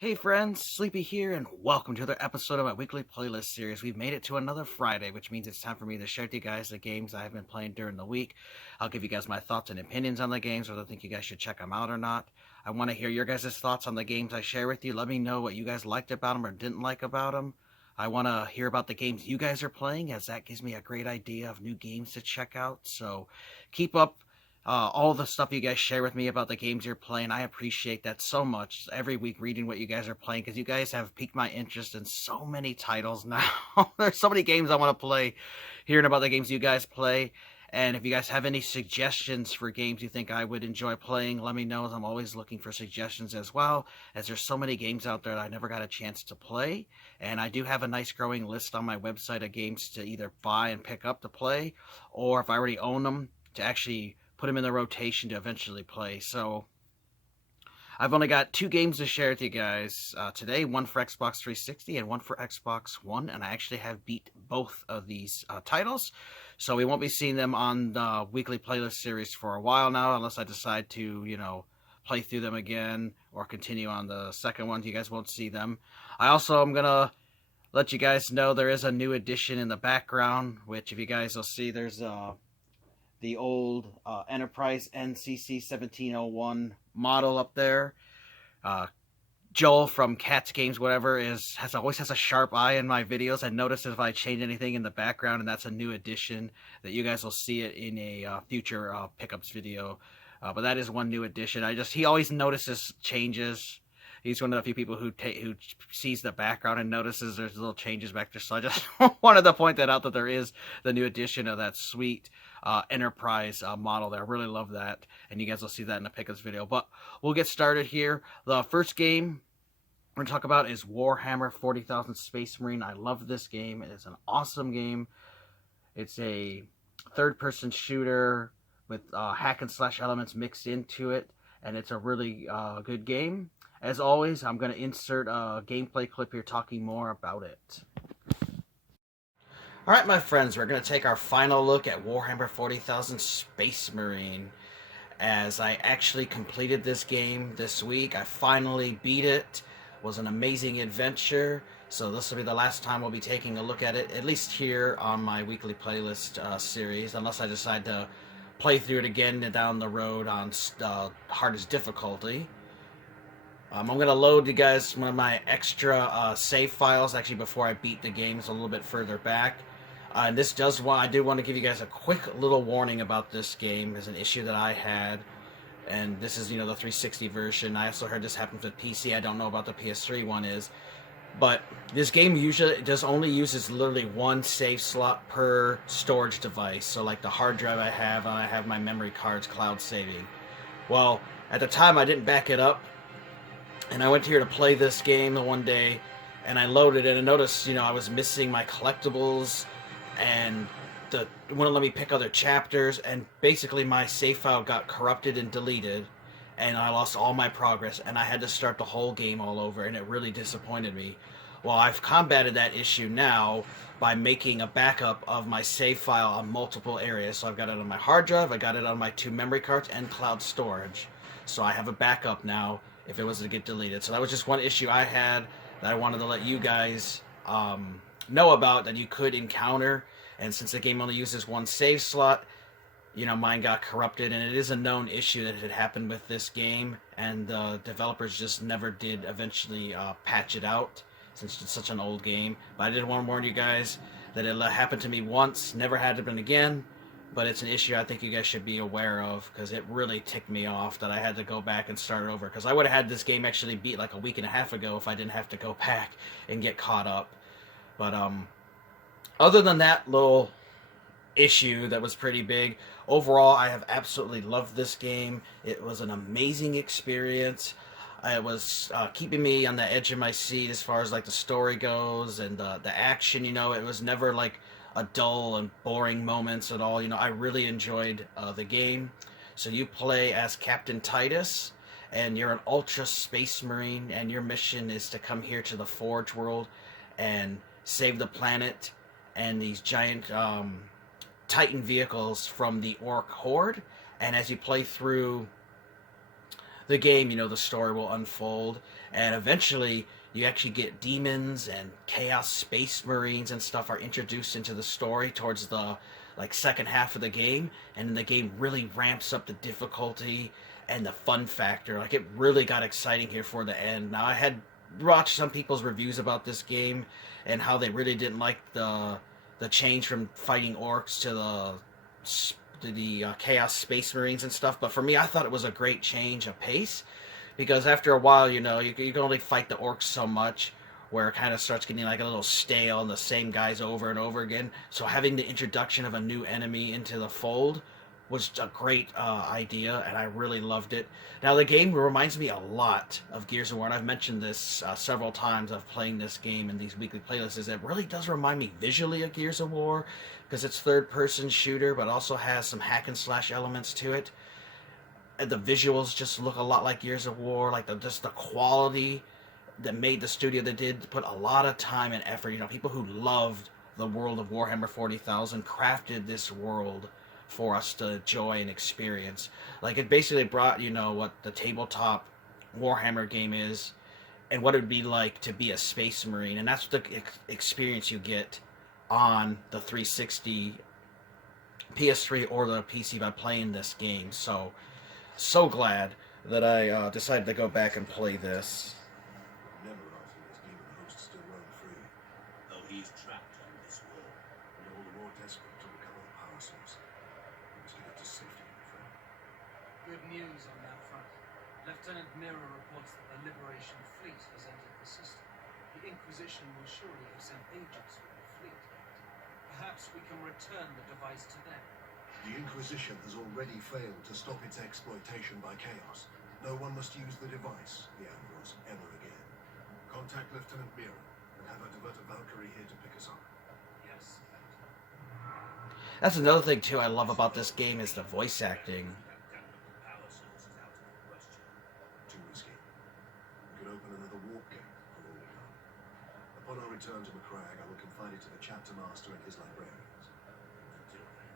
Hey friends, Sleepy here, and welcome to another episode of my weekly playlist series. We've made it to another Friday, which means it's time for me to share with you guys the games I've been playing during the week. I'll give you guys my thoughts and opinions on the games, whether I think you guys should check them out or not. I want to hear your guys' thoughts on the games I share with you. Let me know what you guys liked about them or didn't like about them. I want to hear about the games you guys are playing, as that gives me a great idea of new games to check out. So keep up all the stuff you guys share with me about the games you're playing. I appreciate that so much. Every week reading what you guys are playing, because you guys have piqued my interest in so many titles now. There's so many games I want to play, hearing about the games you guys play. And if you guys have any suggestions for games you think I would enjoy playing, let me know, as I'm always looking for suggestions as well, as there's so many games out there that I never got a chance to play. And I do have a nice growing list on my website of games to either buy and pick up to play, or if I already own them, to actually put them in the rotation to eventually play. So I've only got two games to share with you guys today, one for Xbox 360 and one for Xbox One, and I actually have beat both of these titles, so we won't be seeing them on the weekly playlist series for a while now, unless I decide to, play through them again or continue on the second one. You guys won't see them. I also am going to let you guys know there is a new addition in the background, which if you guys will see, there's the old Enterprise NCC 1701 model up there. Joel from Cats Games, whatever, always has a sharp eye in my videos. I notice if I change anything in the background, and that's a new addition that you guys will see it in a future pickups video. But that is one new addition. He always notices changes. He's one of the few people who sees the background and notices there's little changes back there. So I just wanted to point that out, that there is the new addition of that sweet Enterprise model there. I really love that, and you guys will see that in the pickups video. But we'll get started here. The first game we're going to talk about is Warhammer 40,000 Space Marine. I love this game. It is an awesome game. It's a third-person shooter with hack and slash elements mixed into it, and it's a really good game. As always, I'm going to insert a gameplay clip here talking more about it. Alright, my friends, we're going to take our final look at Warhammer 40,000 Space Marine, as I actually completed this game this week. I finally beat it. It was an amazing adventure, so this will be the last time we'll be taking a look at it, at least here on my weekly playlist series, unless I decide to play through it again down the road on hardest difficulty. I'm going to load you guys one of my extra save files, actually, before I beat the games a little bit further back. I do want to give you guys a quick little warning about this game. There's an issue that I had, and this is, the 360 version. I also heard this happens with PC. I don't know about the PS3 one is. But this game usually only uses literally one save slot per storage device. So like the hard drive I have my memory cards cloud saving. Well, at the time I didn't back it up, and I went here to play this game the one day, and I loaded it and noticed, I was missing my collectibles, and it wouldn't let me pick other chapters, and basically my save file got corrupted and deleted, and I lost all my progress, and I had to start the whole game all over, and it really disappointed me. Well, I've combated that issue now by making a backup of my save file on multiple areas. So I've got it on my hard drive, I got it on my 2 memory cards, and cloud storage. So I have a backup now if it was to get deleted. So that was just one issue I had that I wanted to let you guys know about, that you could encounter. And since the game only uses one save slot, mine got corrupted, and it is a known issue that had happened with this game, and the developers just never did eventually patch it out, since it's such an old game. But I did want to warn you guys that it happened to me once, never had to happen again, but it's an issue I think you guys should be aware of, because it really ticked me off that I had to go back and start over, because I would have had this game actually beat like a week and a half ago if I didn't have to go back and get caught up. But other than that little issue that was pretty big, overall I have absolutely loved this game. It was an amazing experience. It was keeping me on the edge of my seat as far as like the story goes, and the action. It was never like a dull and boring moments at all. I really enjoyed the game. So you play as Captain Titus, and you're an Ultra Space Marine, and your mission is to come here to the Forge World and save the planet and these giant Titan vehicles from the Orc Horde. And as you play through the game, the story will unfold, and eventually you actually get demons and chaos space marines and stuff are introduced into the story towards the second half of the game, and then the game really ramps up the difficulty and the fun factor. Like, it really got exciting here for the end. Now, I had watched some people's reviews about this game and how they really didn't like the change from fighting orcs to the chaos space marines and stuff, but for me, I thought it was a great change of pace, because after a while, you can only fight the orcs so much, where it kind of starts getting like a little stale and the same guys over and over again. So having the introduction of a new enemy into the fold was a great idea, and I really loved it. Now, the game reminds me a lot of Gears of War, and I've mentioned this several times of playing this game in these weekly playlists, is it really does remind me visually of Gears of War, because it's third-person shooter, but also has some hack-and-slash elements to it. And the visuals just look a lot like Gears of War, like just the quality that made the studio that did put a lot of time and effort. People who loved the world of Warhammer 40,000 crafted this world for us to enjoy and experience. Like, it basically brought, what the tabletop Warhammer game is and what it would be like to be a Space Marine. And that's the experience you get on the 360, PS3, or the PC by playing this game. So glad that I decided to go back and play this. He's trapped on this world, and all the more desperate to recover the power source. He must get to safety, my friend. Good news on that front. Lieutenant Mirror reports that the Liberation Fleet has entered the system. The Inquisition will surely have sent agents with the fleet. Perhaps we can return the device to them. The Inquisition has already failed to stop its exploitation by Chaos. No one must use the device, the Admirals, ever again. Contact Lieutenant Mirror. Have a diverted Valkyrie here to pick us up. Yes. That's another thing too I love about this game is the voice acting. Too risky. We could open another warp gate for all we know. Upon our return to the crag, I will confide it to the chapter master and his librarians. Until then,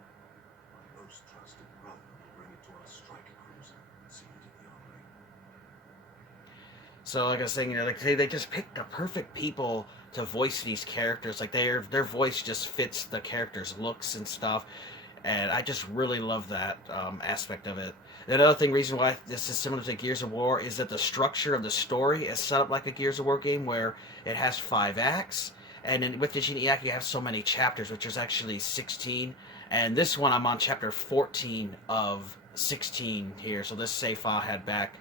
my most trusted brother will bring it to our striker cruiser and see it in the armory. So, like I was saying, they just picked the perfect people to voice these characters. Like, their voice just fits the characters' looks and stuff, and I just really love that aspect of it. Another reason why this is similar to Gears of War is that the structure of the story is set up like a Gears of War game, where it has 5 acts, and then with each act you have so many chapters, which is actually 16. And this one I'm on chapter 14 of 16 here, so this save file I had back.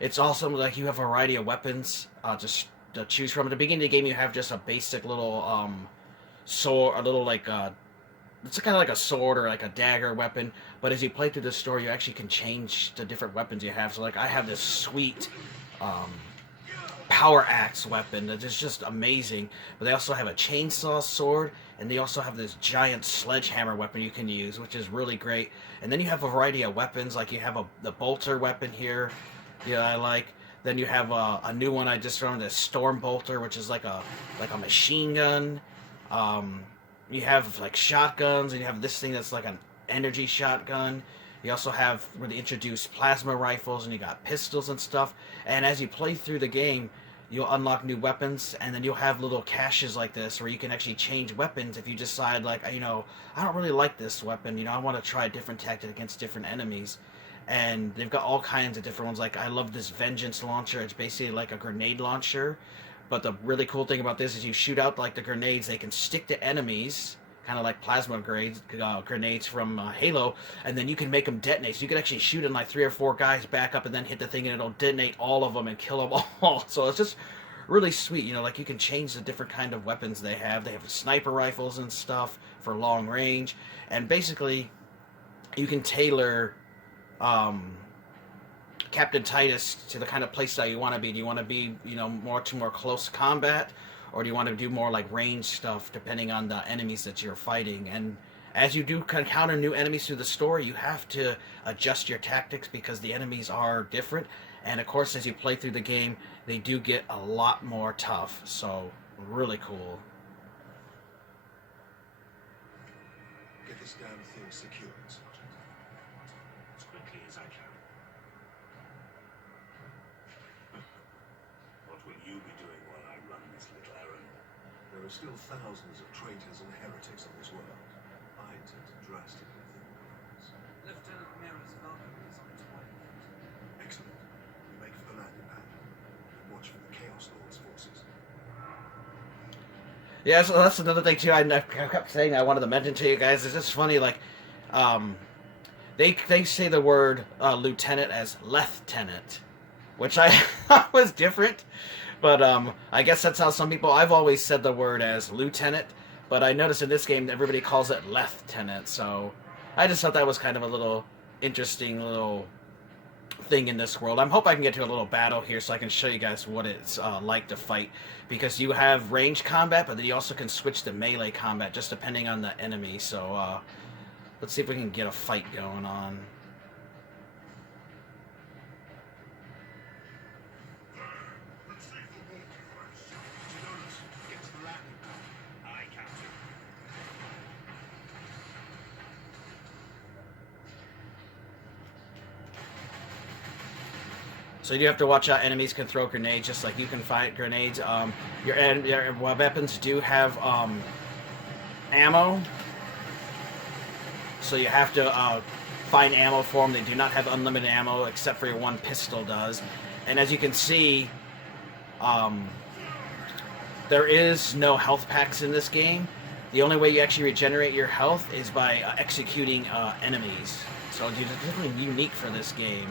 It's also like you have a variety of weapons just to choose from. At the beginning of the game, you have just a basic little sword, a little it's kind of like a sword or like a dagger weapon. But as you play through the story, you actually can change the different weapons you have. So, like, I have this sweet power axe weapon that is just amazing. But they also have a chainsaw sword, and they also have this giant sledgehammer weapon you can use, which is really great. And then you have a variety of weapons, like you have the bolter weapon here. Yeah, I like. Then you have a new one I just found, the Storm Bolter, which is like a machine gun. You have like shotguns, and you have this thing that's like an energy shotgun. You also have where they introduce plasma rifles, and you got pistols and stuff. And as you play through the game, you'll unlock new weapons, and then you'll have little caches like this where you can actually change weapons if you decide, like, I don't really like this weapon. I want to try a different tactic against different enemies. And they've got all kinds of different ones. Like, I love this Vengeance launcher. It's basically like a grenade launcher. But the really cool thing about this is you shoot out like the grenades, they can stick to enemies, kind of like plasma grenades from Halo, and then you can make them detonate. So you can actually shoot in like 3 or 4 guys back up and then hit the thing, and it'll detonate all of them and kill them all. So it's just really sweet. Like, you can change the different kind of weapons they have. They have sniper rifles and stuff for long range. And basically, you can tailor Captain Titus to the kind of playstyle you want to be. Do you want to be, more close combat, or do you want to do more like range stuff, depending on the enemies that you're fighting? And as you do encounter new enemies through the story, you have to adjust your tactics because the enemies are different. And of course, as you play through the game, they do get a lot more tough. So, really cool. Get this damn thing secured, Sergeant. As quickly as I can. There are still thousands of traitors and heretics on this world. I intend to drastically thin the ranks. Lieutenant Mira's Valkyrie is on its way. Excellent. We make for the landing pad and watch for the Chaos Lord's forces. Yeah, so that's another thing too. I kept saying I wanted to mention to you guys. It's just funny, like, they say the word lieutenant as lieutenant, which I thought was different. But I guess that's how some people. I've always said the word as lieutenant, but I noticed in this game everybody calls it lieutenant. So I just thought that was kind of a little interesting little thing in this world. I hope I can get to a little battle here so I can show you guys what it's like to fight, because you have range combat, but then you also can switch to melee combat just depending on the enemy. So let's see if we can get a fight going on. So you do have to watch out. Enemies can throw grenades just like you can fight grenades. Your weapons do have ammo, so you have to find ammo for them. They do not have unlimited ammo except for your one pistol does. And as you can see, there is no health packs in this game. The only way you actually regenerate your health is by executing enemies. So it's definitely unique for this game.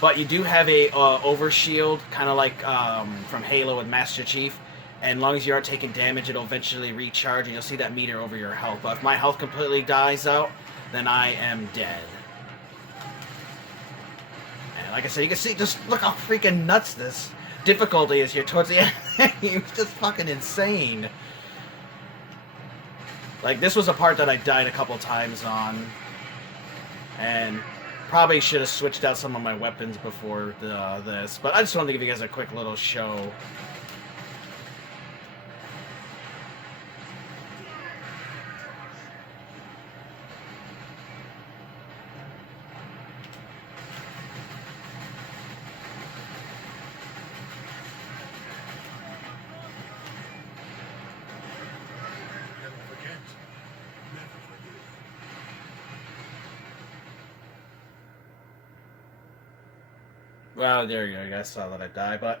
But you do have a overshield, kind of like from Halo with Master Chief. And as long as you aren't taking damage, it'll eventually recharge, and you'll see that meter over your health. But if my health completely dies out, then I am dead. And like I said, you can see, just look how freaking nuts this difficulty is here towards the end. It's just fucking insane. Like, this was a part that I died a couple times on. And probably should have switched out some of my weapons before this, but I just wanted to give you guys a quick little show. Well, there you go. You guys saw that I died, but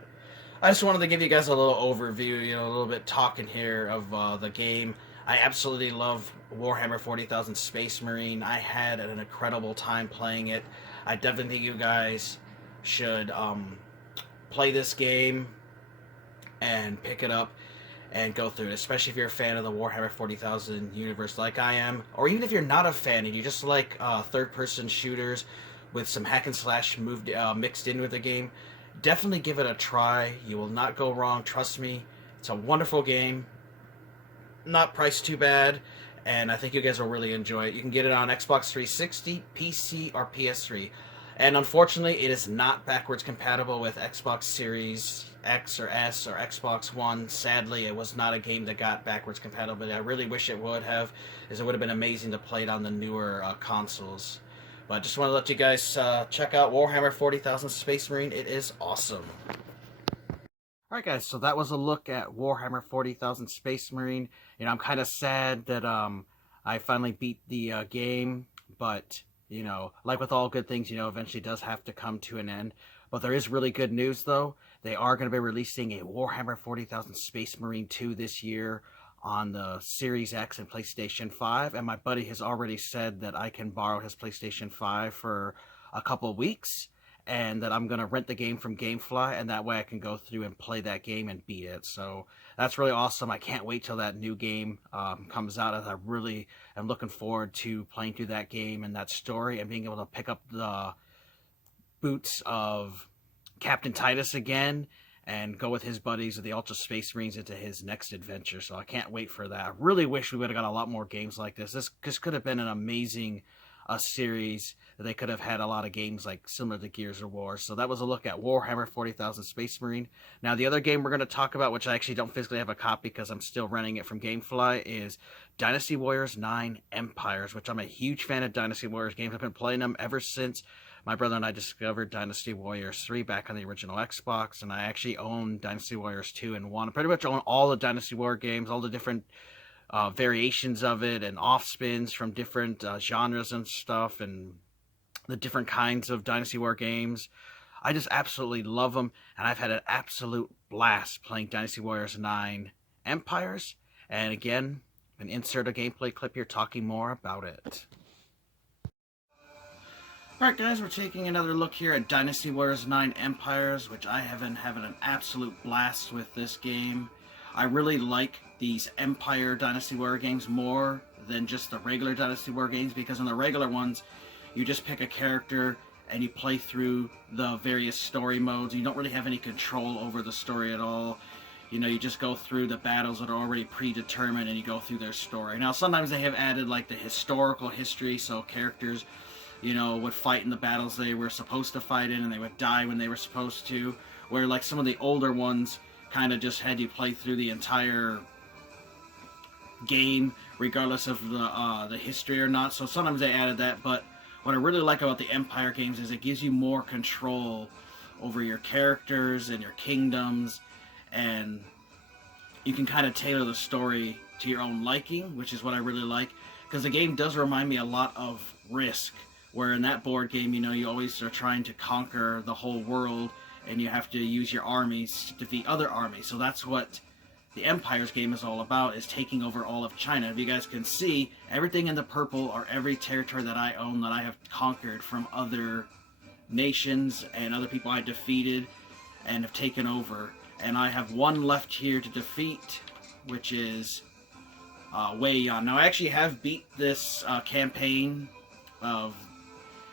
I just wanted to give you guys a little overview, you know, a little bit talking here of the game. I absolutely love Warhammer 40,000 Space Marine. I had an incredible time playing it. I definitely think you guys should play this game and pick it up and go through it, especially if you're a fan of the Warhammer 40,000 universe like I am, or even if you're not a fan and you just like third-person shooters with some hack and slash mixed in with the game. Definitely give it a try. You will not go wrong. Trust me. It's a wonderful game. Not priced too bad. And I think you guys will really enjoy it. You can get it on Xbox 360, PC, or PS3. And unfortunately, it is not backwards compatible with Xbox Series X or S or Xbox One. Sadly, it was not a game that got backwards compatibility. I really wish it would have, as it would have been amazing to play it on the newer consoles. But I just want to let you guys check out Warhammer 40,000 Space Marine. It is awesome. Alright guys, so that was a look at Warhammer 40,000 Space Marine. You know, I'm kind of sad that I finally beat the game, but, you know, like with all good things, you know, eventually does have to come to an end. But there is really good news, though. They are going to be releasing a Warhammer 40,000 Space Marine 2 this year on the Series X and PlayStation 5, and my buddy has already said that I can borrow his PlayStation 5 for a couple of weeks, and that I'm going to rent the game from GameFly, and that way I can go through and play that game and beat it. So that's really awesome. I can't wait till that new game comes out, as I really am looking forward to playing through that game and that story and being able to pick up the boots of Captain Titus again and go with his buddies of the Ultra Space Marines into his next adventure. So I can't wait for that. I really wish we would have got a lot more games like this. This could have been an amazing series. They could have had a lot of games like similar to Gears of War. So that was a look at Warhammer 40,000 Space Marine. Now the other game we're going to talk about, which I actually don't physically have a copy because I'm still renting it from GameFly, is Dynasty Warriors 9 Empires, which I'm a huge fan of Dynasty Warriors games. I've been playing them ever since My brother and I discovered Dynasty Warriors 3 back on the original Xbox, and I actually own Dynasty Warriors 2 and 1. I pretty much own all the Dynasty War games, all the different variations of it, and off spins from different genres and stuff, and the different kinds of Dynasty War games. I just absolutely love them, and I've had an absolute blast playing Dynasty Warriors 9 Empires. And again, an insert a gameplay clip here talking more about it. Alright guys, we're taking another look here at Dynasty Warriors 9 Empires, which I have been having an absolute blast with this game. I really like these Empire Dynasty Warrior games more than just the regular Dynasty War games, because in the regular ones, you just pick a character and you play through the various story modes. You don't really have any control over the story at all. You know, you just go through the battles that are already predetermined and you go through their story. Now, sometimes they have added like the historical history, so characters, you know, would fight in the battles they were supposed to fight in, and they would die when they were supposed to. Where like some of the older ones kind of just had you play through the entire game, regardless of the history or not. So sometimes they added that, but what I really like about the Empire games is it gives you more control over your characters and your kingdoms, and you can kind of tailor the story to your own liking, which is what I really like, because the game does remind me a lot of Risk, where in that board game, you know, you always are trying to conquer the whole world, and you have to use your armies to defeat other armies. So that's what the Empires game is all about, is taking over all of China. If you guys can see, everything in the purple are every territory that I own that I have conquered from other nations and other people I defeated and have taken over. And I have one left here to defeat, which is Wei Yan. Now, I actually have beat this campaign of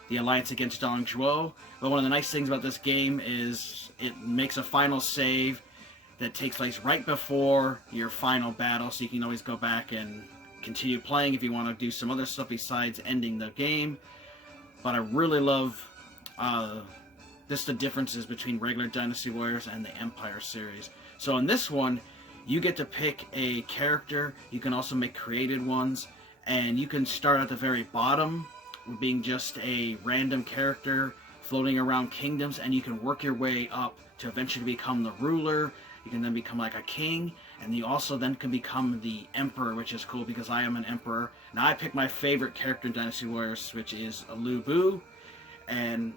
the Alliance Against Dong Zhuo, but one of the nice things about this game is it makes a final save that takes place right before your final battle, so you can always go back and continue playing if you want to do some other stuff besides ending the game. But I really love just the differences between regular Dynasty Warriors and the Empire series. So in this one, you get to pick a character. You can also make created ones, and you can start at the very bottom with being just a random character floating around kingdoms, and you can work your way up to eventually become the ruler. You can then become like a king, and you also then can become the emperor, which is cool because I am an emperor. Now I picked my favorite character in Dynasty Warriors, which is Lu Bu, and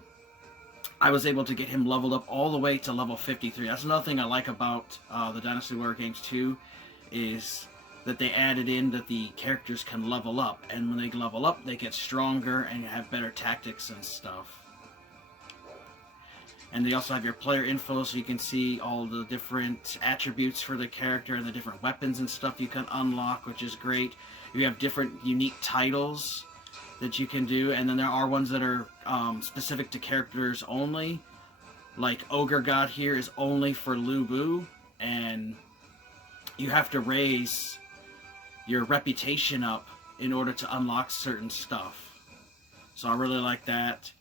I was able to get him leveled up all the way to level 53. That's another thing I like about the Dynasty Warrior games too, is that they added in that the characters can level up, and when they level up, they get stronger and have better tactics and stuff. And they also have your player info, so you can see all the different attributes for the character and the different weapons and stuff you can unlock, which is great. You have different unique titles that you can do, and then there are ones that are specific to characters only. Like Ogre God here is only for Lu Bu, and you have to raise your reputation up in order to unlock certain stuff. So I really like that.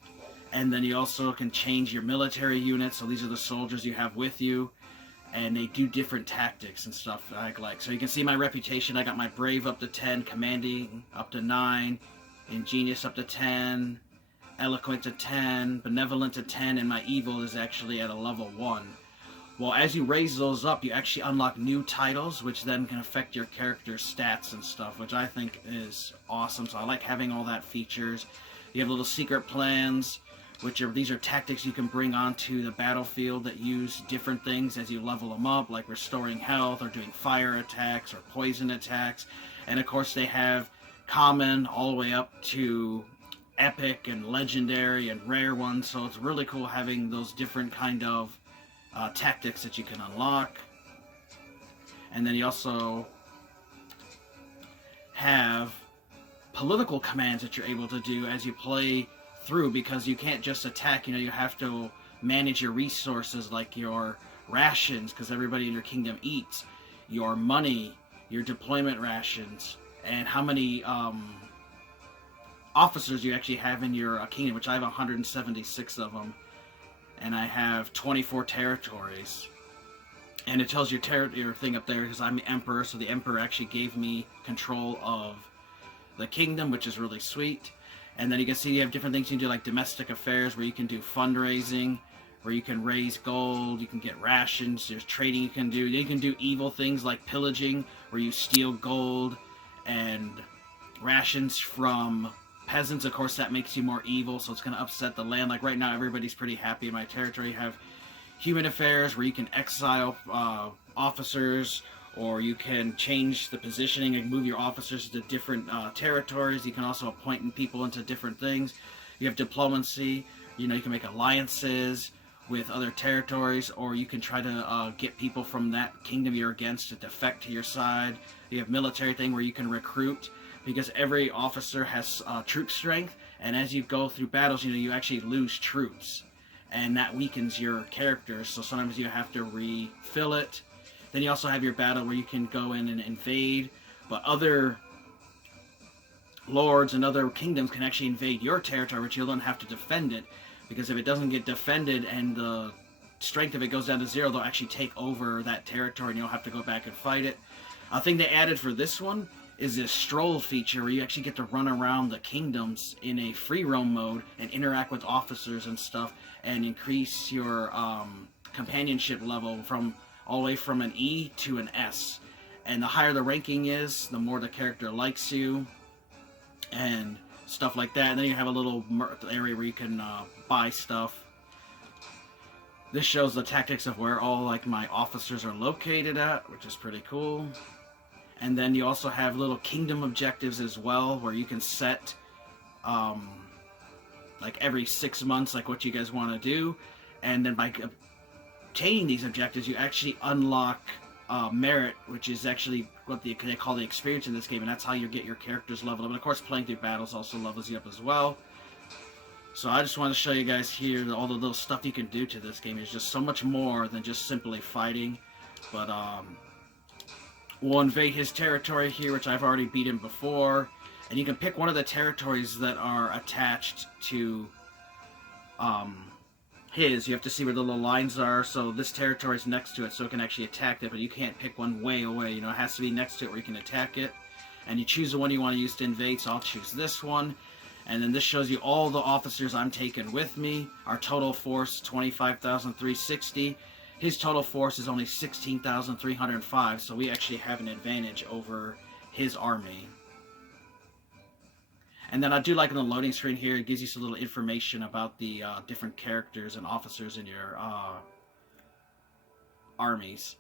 And then you also can change your military units, so these are the soldiers you have with you, and they do different tactics and stuff that I like. So you can see my reputation. I got my Brave up to 10, Commanding up to 9, Ingenious up to 10, Eloquent to 10, Benevolent to 10, and my Evil is actually at a level 1. Well, as you raise those up, you actually unlock new titles, which then can affect your character's stats and stuff, which I think is awesome. So I like having all that features. You have little secret plans, these are tactics you can bring onto the battlefield that use different things as you level them up, like restoring health or doing fire attacks or poison attacks. And of course they have common all the way up to epic and legendary and rare ones, so it's really cool having those different kind of tactics that you can unlock. And then you also have political commands that you're able to do as you play through, because you can't just attack. You know, you have to manage your resources, like your rations, because everybody in your kingdom eats, your money, your deployment rations, and how many officers you actually have in your kingdom, which I have 176 of them, and I have 24 territories. And it tells your thing up there, because I'm the emperor, so the emperor actually gave me control of the kingdom, which is really sweet. And then you can see you have different things you can do, like domestic affairs, where you can do fundraising, where you can raise gold, you can get rations, there's trading you can do. You can do evil things like pillaging, where you steal gold and rations from peasants. Of course, that makes you more evil, so it's going to upset the land. Like right now, everybody's pretty happy in my territory. You have human affairs, where you can exile officers, or you can change the positioning and move your officers to different territories. You can also appoint people into different things. You have diplomacy. You know, you can make alliances with other territories, or you can try to get people from that kingdom you're against to defect to your side. You have military thing where you can recruit, because every officer has troop strength, and as you go through battles, you know, you actually lose troops, and that weakens your characters, so sometimes you have to refill it. Then you also have your battle where you can go in and invade, but other lords and other kingdoms can actually invade your territory, but you don't have to defend it, because if it doesn't get defended and the strength of it goes down to 0, they'll actually take over that territory and you'll have to go back and fight it. A thing they added for this one is this stroll feature, where you actually get to run around the kingdoms in a free roam mode and interact with officers and stuff, and increase your companionship level from all the way from an E to an S. And the higher the ranking is, the more the character likes you, and stuff like that. And then you have a little area where you can buy stuff. This shows the tactics of where all like my officers are located at, which is pretty cool. And then you also have little kingdom objectives as well, where you can set like every 6 months, like what you guys want to do. And then by obtaining these objectives, you actually unlock merit, which is actually what they call the experience in this game, and that's how you get your characters leveled up. And of course, playing through battles also levels you up as well. So I just want to show you guys here all the little stuff you can do to this game. It's just so much more than just simply fighting. But we'll invade his territory here, which I've already beaten before. And you can pick one of the territories that are attached to his. You have to see where the little lines are, so this territory is next to it, so it can actually attack it, but you can't pick one way away. You know, it has to be next to it where you can attack it. And you choose the one you want to use to invade, so I'll choose this one. And then this shows you all the officers I'm taking with me. Our total force, 25,360. His total force is only 16,305, so we actually have an advantage over his army. And then I do like on the loading screen here, it gives you some little information about the different characters and officers in your armies.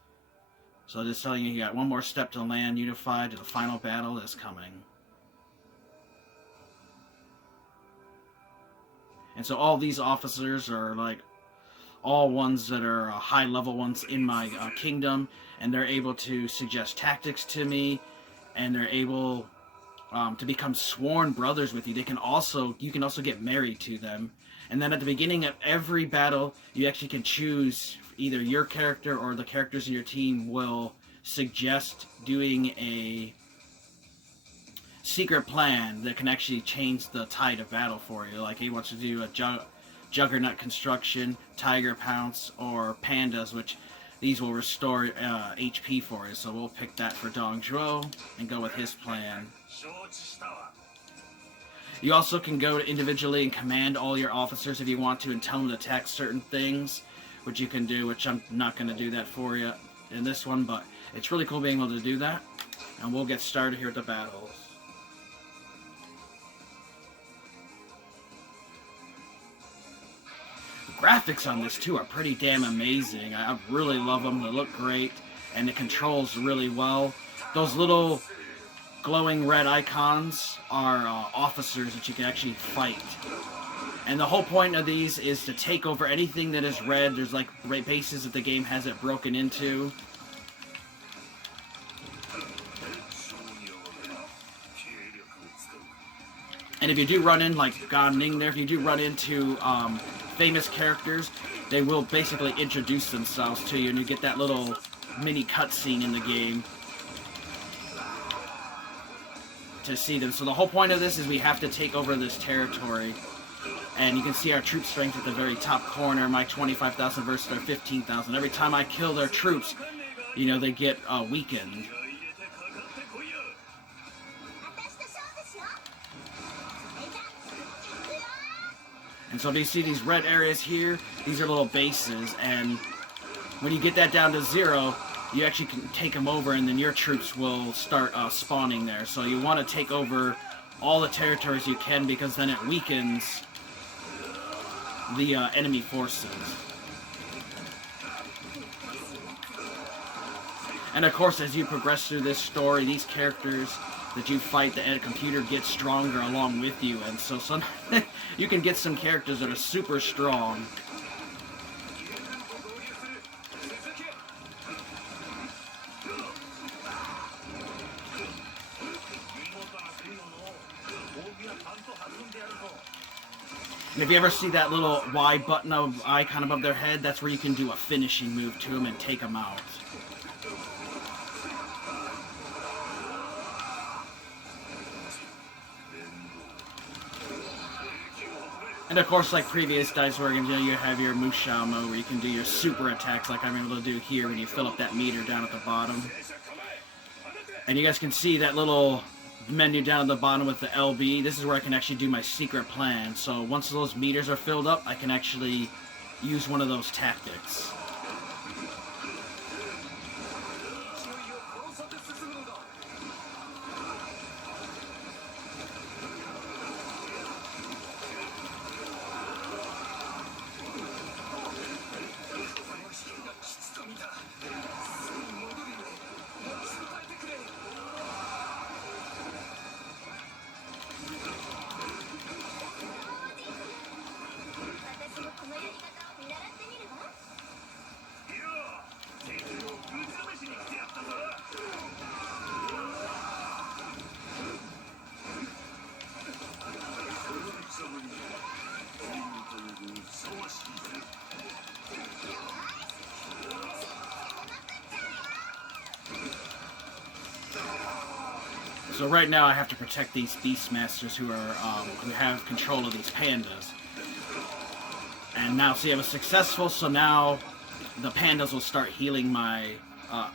So just telling you got one more step to land unified, to the final battle is coming. And so all these officers are like all ones that are high level ones in my kingdom, and they're able to suggest tactics to me, and they're able to become sworn brothers with you. You can also get married to them. And then at the beginning of every battle, you actually can choose either your character or the characters in your team will suggest doing a secret plan that can actually change the tide of battle for you. Like he wants to do a juggernaut construction, tiger pounce, or pandas, which these will restore HP for you. So we'll pick that for Dong Zhuo and go with his plan. You also can go individually and command all your officers if you want to and tell them to attack certain things, which you can do, which I'm not going to do that for you in this one, but it's really cool being able to do that. And we'll get started here at the battles. Graphics on this too are pretty damn amazing. I really love them. They look great, and it controls really well. Those little glowing red icons are officers that you can actually fight. And the whole point of these is to take over anything that is red. There's like bases that the game has it broken into. And if you do run in, like Gan Ning there, if you do run into famous characters, they will basically introduce themselves to you, and you get that little mini cutscene in the game to see them. So the whole point of this is we have to take over this territory, and you can see our troop strength at the very top corner. My 25,000 versus their 15,000. Every time I kill their troops, you know, they get weakened. And so if you see these red areas here, these are little bases, and when you get that down to 0, you actually can take them over, and then your troops will start spawning there. So you want to take over all the territories you can, because then it weakens the enemy forces. And of course, as you progress through this story, these characters that you fight, the computer gets stronger along with you, and so you can get some characters that are super strong. And if you ever see that little Y button of icon above their head, that's where you can do a finishing move to them and take them out. And of course, like previous Dynasty War games, you know, you have your Mushao mode where you can do your super attacks like I'm able to do here when you fill up that meter down at the bottom. And you guys can see that little menu down at the bottom with the LB. This is where I can actually do my secret plan. So once those meters are filled up, I can actually use one of those tactics. So right now I have to protect these Beastmasters who have control of these pandas. And now, see, I was successful, so now the pandas will start healing my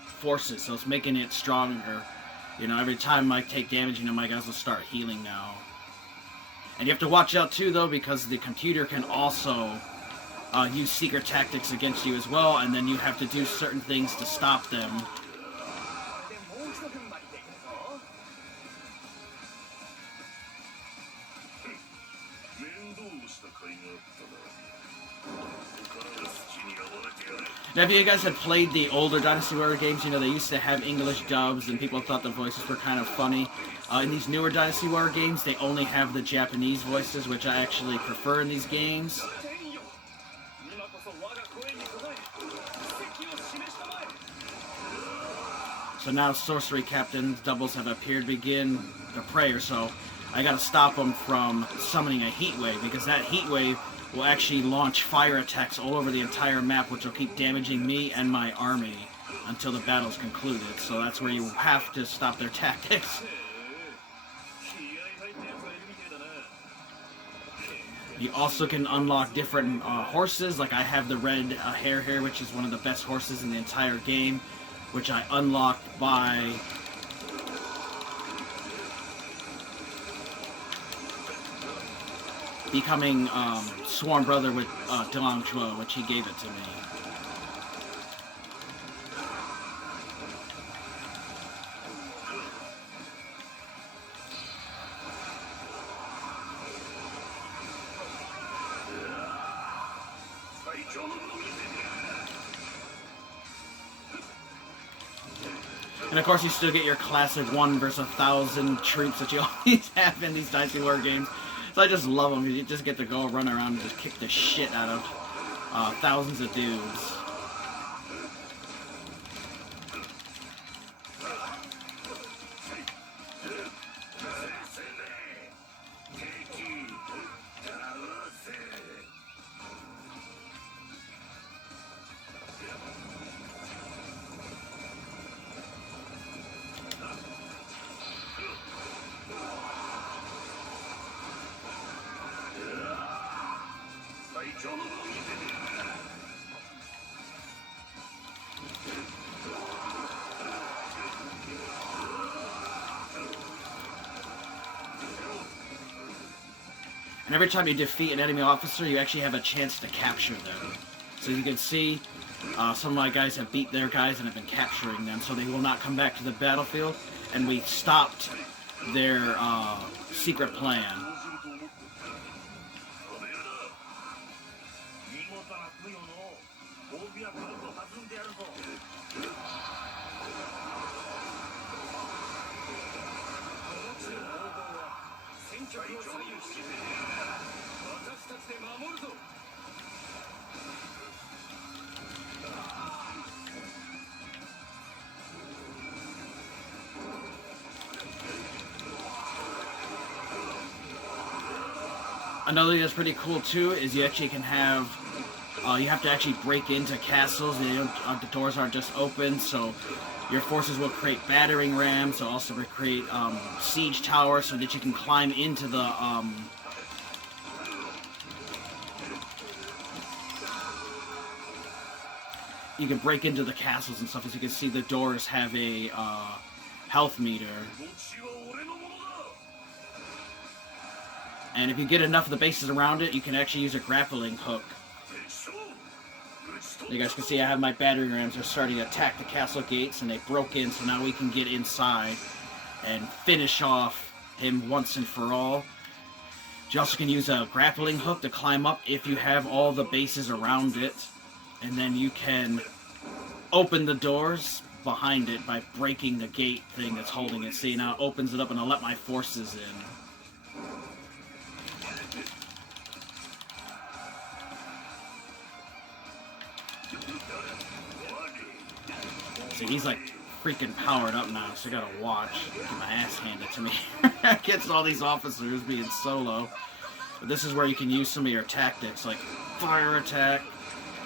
forces, so it's making it stronger. You know, every time I take damage, you know, my guys will start healing now. And you have to watch out too, though, because the computer can also use secret tactics against you as well, and then you have to do certain things to stop them. Now, if you guys had played the older Dynasty Warrior games, you know, they used to have English dubs, and people thought the voices were kind of funny. In these newer Dynasty Warrior games, they only have the Japanese voices, which I actually prefer in these games. So now Sorcery Captain's doubles have appeared, begin the prayer, so I gotta stop them from summoning a heat wave, because that heat wave will actually launch fire attacks all over the entire map, which will keep damaging me and my army until the battle's concluded. So that's where you have to stop their tactics. You also can unlock different horses, like I have the red hare here, which is one of the best horses in the entire game, which I unlocked by becoming sworn brother with Delang Zhuo, which he gave it to me. And of course you still get your classic 1 versus 1,000 troops that you always have in these Dynasty War games. So I just love them, because you just get to go run around and just kick the shit out of thousands of dudes. And every time you defeat an enemy officer, you actually have a chance to capture them. So you can see, some of my guys have beat their guys and have been capturing them, so they will not come back to the battlefield. And we stopped their secret plan. Another thing that's pretty cool too is you actually can have, you have to actually break into castles. The doors aren't just open, so your forces will create battering rams. They'll also create siege towers so that you can climb into the you can break into the castles and stuff. As you can see, the doors have a health meter. And if you get enough of the bases around it, you can actually use a grappling hook. You guys can see I have my battering rams are starting to attack the castle gates, and they broke in, so now we can get inside and finish off him once and for all. You also can use a grappling hook to climb up if you have all the bases around it. And then you can open the doors behind it by breaking the gate thing that's holding it. See, now it opens it up and I'll let my forces in. See, he's like freaking powered up now, so I gotta watch. Get my ass handed to me against all these officers being solo. But this is where you can use some of your tactics, like fire attack,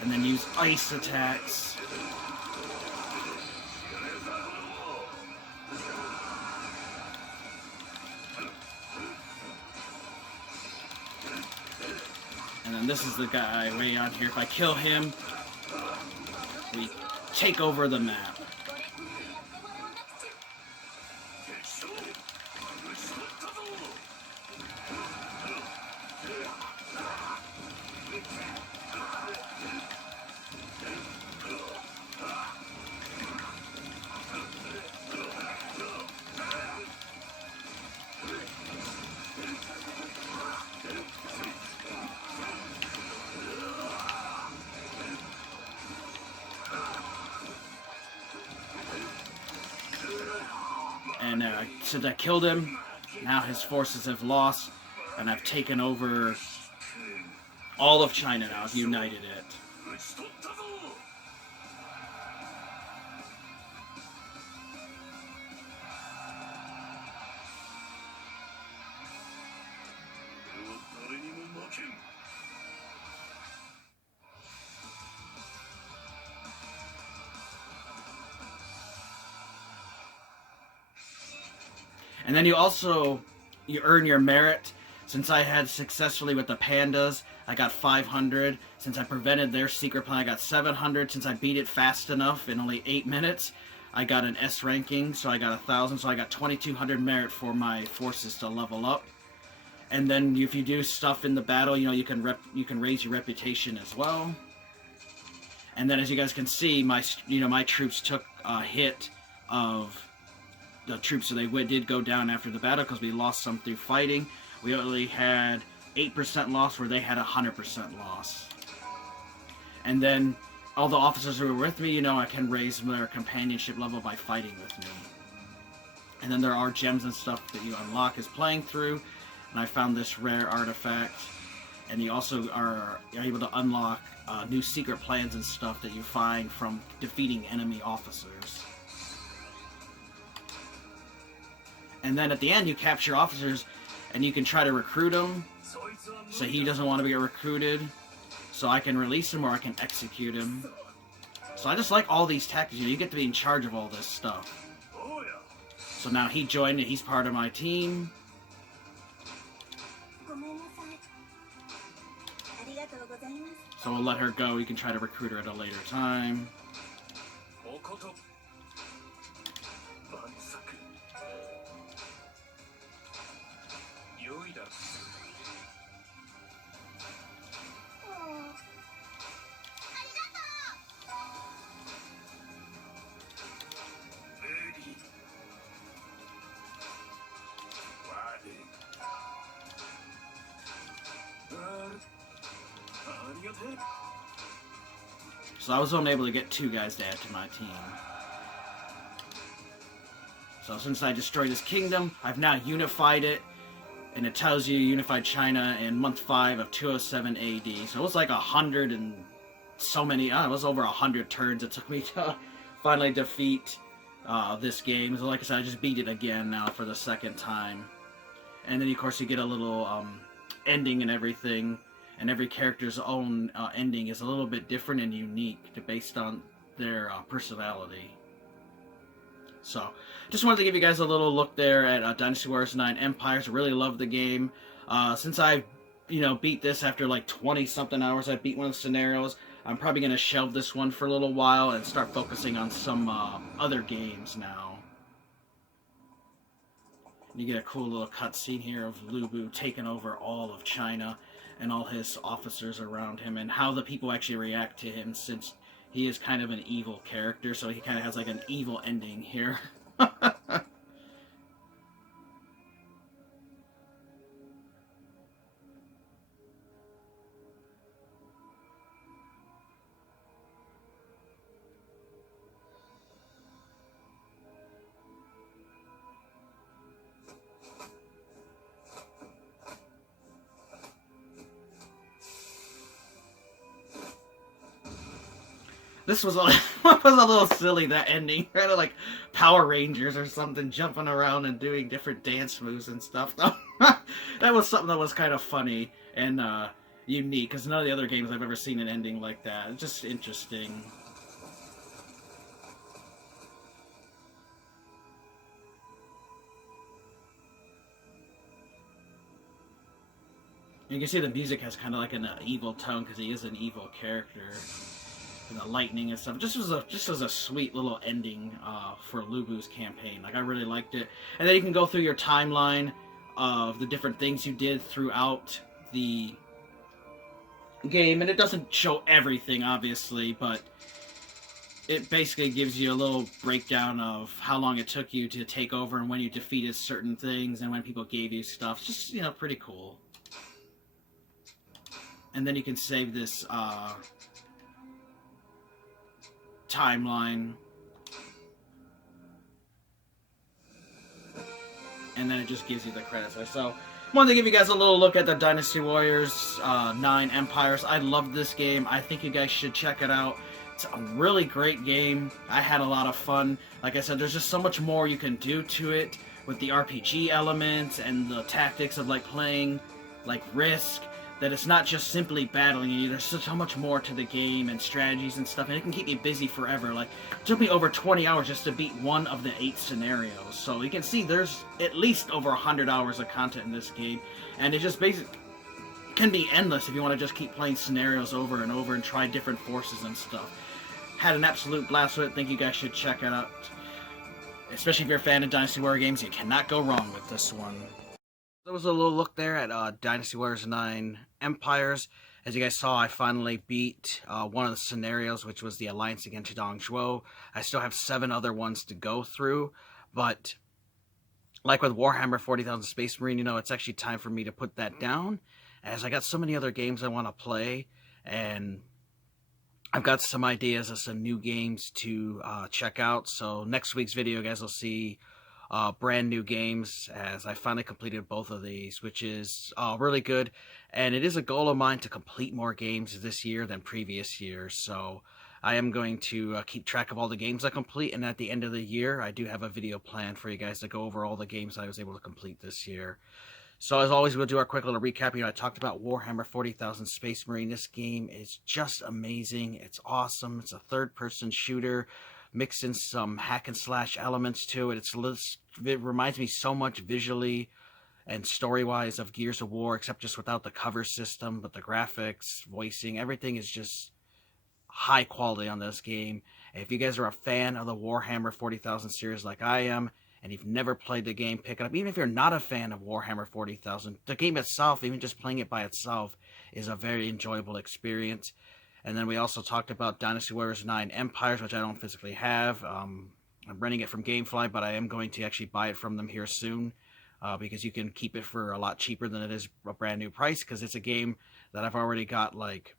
and then use ice attacks. And then this is the guy way on here. If I kill him, we take over the map. And since I killed him, now his forces have lost, and I've taken over all of China now. I've united it. And then you earn your merit. Since I had successfully with the pandas, I got 500. Since I prevented their secret plan, I got 700. Since I beat it fast enough in only 8 minutes, I got an S ranking, so I got 1,000. So I got 2,200 merit for my forces to level up. And then if you do stuff in the battle, you can raise your reputation as well. And then as you guys can see, my troops took a hit of the troops, so they did go down after the battle because we lost some through fighting. We only had 8% loss where they had 100% loss. And then all the officers who were with me, I can raise their companionship level by fighting with me. And then there are gems and stuff that you unlock as playing through. And I found this rare artifact. And you also are able to unlock new secret plans and stuff that you find from defeating enemy officers. And then at the end, you capture officers, and you can try to recruit him. So he doesn't want to get recruited. So I can release him or I can execute him. So I just like all these tactics. You get to be in charge of all this stuff. So now he joined it. He's part of my team. So we'll let her go. We can try to recruit her at a later time. So I was only able to get 2 guys to add to my team. So since I destroyed his kingdom, I've now unified it, and it tells you unified China in month 5 of 207 AD. So it was like 100 and so many, it was over 100 turns it took me to finally defeat this game. So like I said, I just beat it again now for the 2nd time. And then of course you get a little ending and everything, and every character's own ending is a little bit different and unique based on their personality. So, just wanted to give you guys a little look there at Dynasty Warriors 9 Empires. I really love the game. Since I, beat this after like 20-something hours, I beat one of the scenarios, I'm probably going to shelve this one for a little while and start focusing on some other games now. You get a cool little cutscene here of Lu Bu taking over all of China and all his officers around him, and how the people actually react to him, since he is kind of an evil character, so he kind of has like an evil ending here. This was a little silly, that ending. Kind of like Power Rangers or something, jumping around and doing different dance moves and stuff. That was something that was kind of funny and unique, because none of the other games I've ever seen an ending like that. It's just interesting. You can see the music has kind of like an evil tone, because he is an evil character. And the lightning and stuff. Just was a sweet little ending for Lu Bu's campaign. Like, I really liked it. And then you can go through your timeline of the different things you did throughout the game, and it doesn't show everything, obviously, but it basically gives you a little breakdown of how long it took you to take over and when you defeated certain things and when people gave you stuff. It's just, pretty cool. And then you can save this timeline, and then it just gives you the credits. So I wanted to give you guys a little look at the Dynasty Warriors 9 Empires. I love this game. I think you guys should check it out. It's a really great game. I had a lot of fun. Like I said, there's just so much more you can do to it with the RPG elements and the tactics of like playing like Risk, that it's not just simply battling you. There's so much more to the game and strategies and stuff, and it can keep me busy forever. Like, it took me over 20 hours just to beat one of the 8 scenarios. So you can see there's at least over 100 hours of content in this game, and it just basically can be endless if you want to just keep playing scenarios over and over and try different forces and stuff. Had an absolute blast with it. Think you guys should check it out. Especially if you're a fan of Dynasty Warrior games, you cannot go wrong with this one. There was a little look there at Dynasty Warriors 9 Empires. As you guys saw, I finally beat one of the scenarios, which was the Alliance against Dongzhuo. I still have 7 other ones to go through, but like with Warhammer 40,000 Space Marine, it's actually time for me to put that down, as I got so many other games I want to play, and I've got some ideas of some new games to check out. So next week's video, guys, will see brand new games, as I finally completed both of these, which is really good. And it is a goal of mine to complete more games this year than previous years. So I am going to keep track of all the games I complete, and at the end of the year, I do have a video plan for you guys to go over all the games I was able to complete this year. So as always, we'll do our quick little recap. I talked about Warhammer 40,000 Space Marine. This game is just amazing. It's awesome. It's a third-person shooter, mixed in some hack and slash elements to it. It reminds me so much visually and story-wise of Gears of War, except just without the cover system, but the graphics, voicing, everything is just high quality on this game. And if you guys are a fan of the Warhammer 40,000 series like I am, and you've never played the game, pick it up. Even if you're not a fan of Warhammer 40,000, the game itself, even just playing it by itself, is a very enjoyable experience. And then we also talked about Dynasty Warriors 9 Empires, which I don't physically have. I'm renting it from Gamefly, but I am going to actually buy it from them here soon, because you can keep it for a lot cheaper than it is a brand new price, because it's a game that I've already got like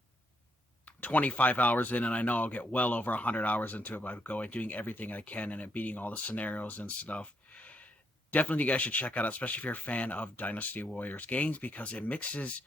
25 hours in, and I know I'll get well over 100 hours into it by going doing everything I can and beating all the scenarios and stuff. Definitely, you guys should check out, especially if you're a fan of Dynasty Warriors games, because it mixes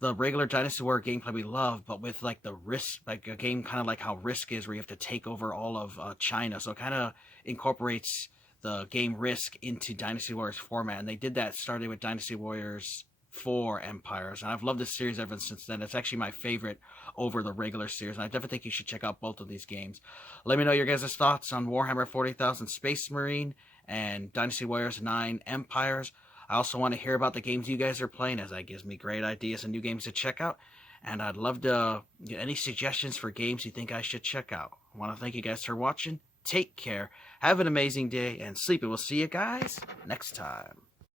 the regular Dynasty Warrior gameplay we love, but with like the Risk, like a game kind of like how Risk is, where you have to take over all of China. So it kind of incorporates the game Risk into Dynasty Warriors format, and they did that starting with Dynasty Warriors 4 Empires, and I've loved this series ever since then. It's actually my favorite over the regular series, and I definitely think you should check out both of these games. Let me know your guys' thoughts on Warhammer 40,000 Space Marine and Dynasty Warriors 9 Empires. I also want to hear about the games you guys are playing, as that gives me great ideas and new games to check out. And I'd love to get any suggestions for games you think I should check out. I want to thank you guys for watching. Take care. Have an amazing day, and sleep. And we'll see you guys next time.